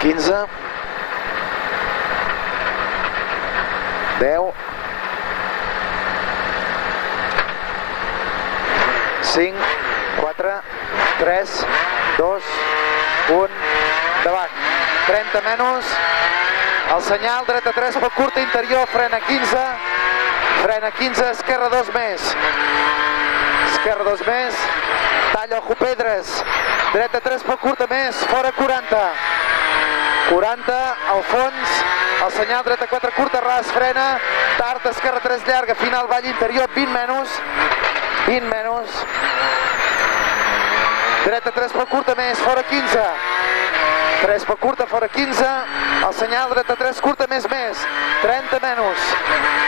15, 10, 5, 4, 3, 2, 1, davant. 30 menys, el senyal, dreta 3, poc curta, interior, frena 15, esquerra 2 més, talla, ojo, pedres, dreta 3, poc curta més, fora 40, al fons, el senyal, dreta 4, curta, ras, frena, tard, esquerra 3, llarga, final, vall, interior, 20 menys, dreta 3, poc curta més, fora 15, 3 poc curta, fora 15, el senyal, dreta 3, curta més, 30 menys,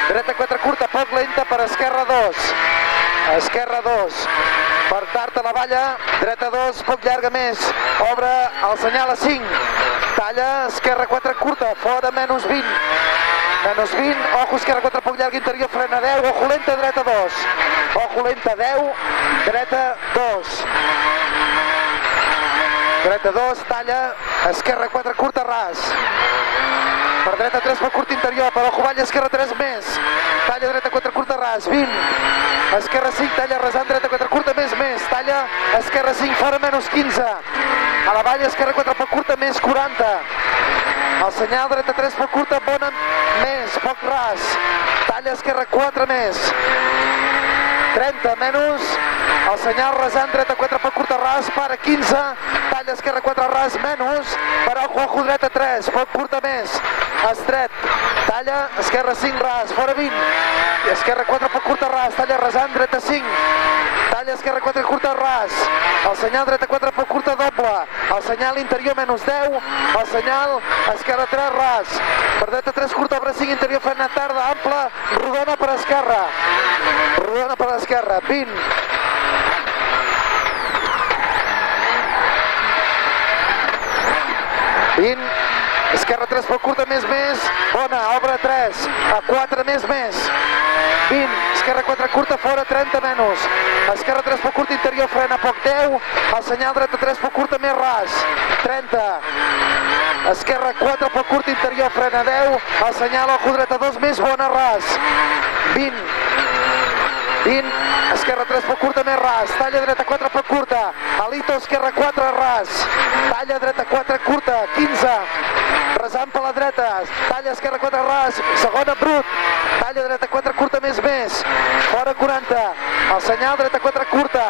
dreta 4 curta, poc lenta, per esquerra 2, per tard a la valla, dreta 2, poc llarga més, obre el senyal a 5, talla, esquerra 4 curta, fora menys 20, ojo, esquerra 4 poc llarga, interior, frena 10, ojo lenta, dreta 2, 10, dreta 2, talla, esquerra 4 curta, ras, per dreta 3 poc curta, interior, per ojo, valla, esquerra 3 més, talla, dreta 4 curta, ras, 20, esquerra 5, talla, rasant, dreta 4 curta, més, talla, esquerra 5, fora menys 15, a la valla, esquerra 4 poc curta, més 40, el senyal, dreta 3 poc curta, bona, més, poc ras, talla, esquerra 4 més, 30 menys, el senyal, rasant, dreta 4 poc curta, ras, para 15, talla, esquerra 4 ras, menys, per ojo, dreta 3, poc curta més, estret, talla, esquerra 5 ras, fora 20, esquerra 4 poc curta, ras, talla, rasant, dreta 5, talla, esquerra 4 curta, ras, el senyal, dreta 4 poc curta, doble, el senyal, interior, menys 10, el senyal, esquerra 3 ras, per dreta 3 curta, obre 5, interior, frena tarda, ampla, rodona per esquerra, 20, esquerra 3 poc curta, més, bona, obre 3, a 4 més, 20, esquerra 4 curta, fora 30 menys, esquerra 3 poc curta, interior, frena poc 10, el senyal, dreta 3 poc curta, més ras, 30, esquerra 4 poc curta, interior, frena 10, el senyal, ojo, dreta 2 més, bona, ras, 20, esquerra 3 poc curta, més ras, talla, dreta 4 poc curta, alito, esquerra 4 ras, talla, dreta 4 curta, 15, rasant per la dreta, talla, esquerra 4 ras, segona brut, talla, dreta 4 curta, més, fora 40, el senyal, dreta 4 curta,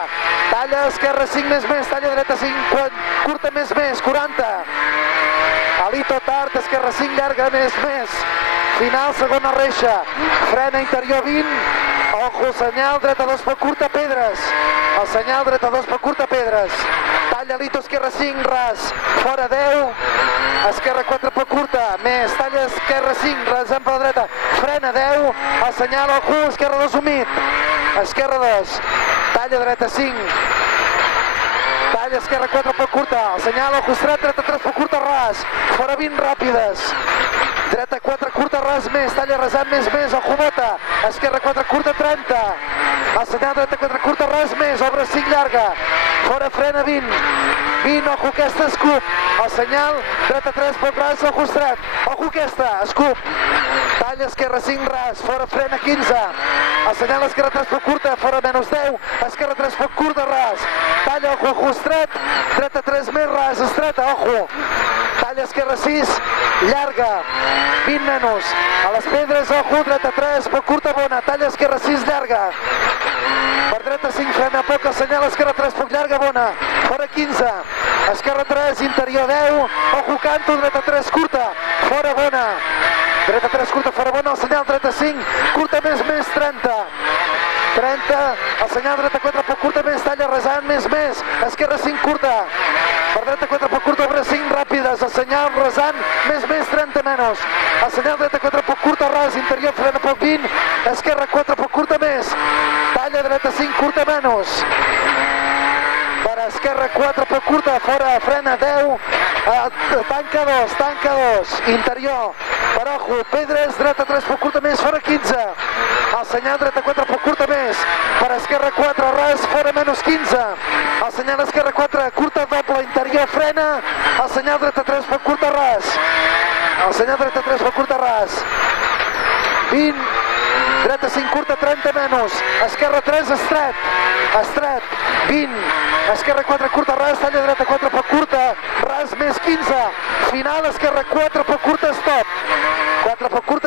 talla, esquerra 5 més, talla, dreta 5 curta, més, 40, alito, tard, esquerra 5 llarga, més, final, segona reixa, frena, interior 20, ojo, senyal, dreta 2 poc curta, pedres, el senyal, dreta 2 poc curta, pedres, talla, alito, esquerra 5 ras, fora 10, esquerra 4 poc curta, més, talla, esquerra 5, rasant per la dreta, frena 10, el senyal, ojo, esquerra 2 humit, esquerra 2, talla, dreta 5, talla, esquerra 4 poc curta, el senyal, ojo, estret, dreta 3 poc curta, ras, fora 20 ràpides, dreta 4 curta, ras més, talla, rasant més, ojo, bota, esquerra 4 curta, 30, el senyal, dreta 4 curta, ras més, obre 5 llarga, fora frena 20, ojo, aquesta, escup, el senyal, dreta 3 poc ras, ojo, estret, ojo, aquesta, escup, talla, esquerra 5 ras, fora frena 15, el senyal, esquerra 3 poc curta, fora menys 10, esquerra 3 poc curta, ras, talla, ojo, estret, dreta 3 més ras, estreta, ojo, talla, esquerra 6, llarga, 20 menys, a les pedres, ojo, dreta 3, poc curta, bona, talla, esquerra 6, llarga, per dreta 5, frena poc, el senyal, esquerra 3, poc llarga, bona, fora 15, esquerra 3, interior 10, ojo, canto, dreta 3, curta, fora bona, dreta 3, curta, fora bona, el senyal, dreta 5, curta més, 30, el senyal, dreta 4, poc curta, més, talla, rasant, més, esquerra 5, curta, per dreta 4, poc curta, obre 5, ràpides, el senyal, rasant, més, 30 menys, el senyal, dreta 4, poc curta, ras, interior, frena poc 20, esquerra 4, poc curta, més, talla, dreta 5, curta, menys, per esquerra 4, poc curta, fora, frena 10, tanca 2, interior, per ojo, pedres, dreta 3, poc curta, més, fora 15, el senyal, dreta 4, poc curta, més, per esquerra 4, ras, fora menys 15, el senyal, esquerra 4, curta, doble, interior, frena, el senyal, dreta 3, poc curta, ras, Senyal dreta 3 pot curta ras. 20. Dreta 5 curta, 30 menys. Esquerra 3 estret. Estret. 20. Esquerra 4 curta ras. Talla dreta 4 pot curta. Ras més 15. Final esquerra 4 pot curta stop. 4 pot curta.